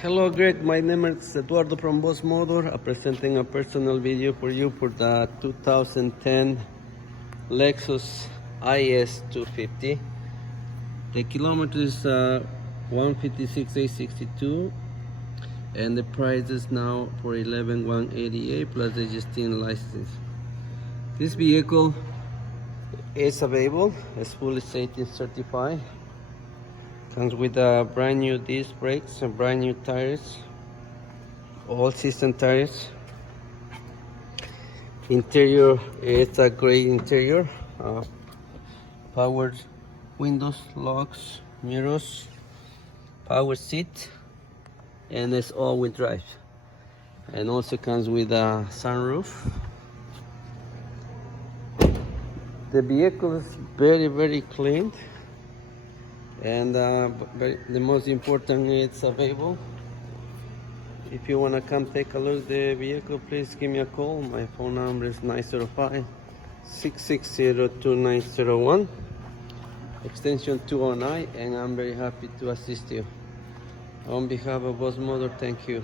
Hello Greg, my name is Eduardo from Boss Motor. I'm presenting a personal video for you for the 2010 Lexus IS 250. The kilometer is 156,862 and the price is now for 11,188 plus the GST license. This vehicle is available, it's fully safety certified. Comes with brand new disc brakes and brand new tires, all system tires. Interior, it's a great interior. Powered windows, locks, mirrors, power seat, and it's all-wheel drive. And also comes with a sunroof. The vehicle is very clean. And the most important, it's available. If you want to come take a look at the vehicle, please give me a call. My phone number is 905-660-2901, extension 209, and I'm very happy to assist you. On behalf of Boss Motor, thank you.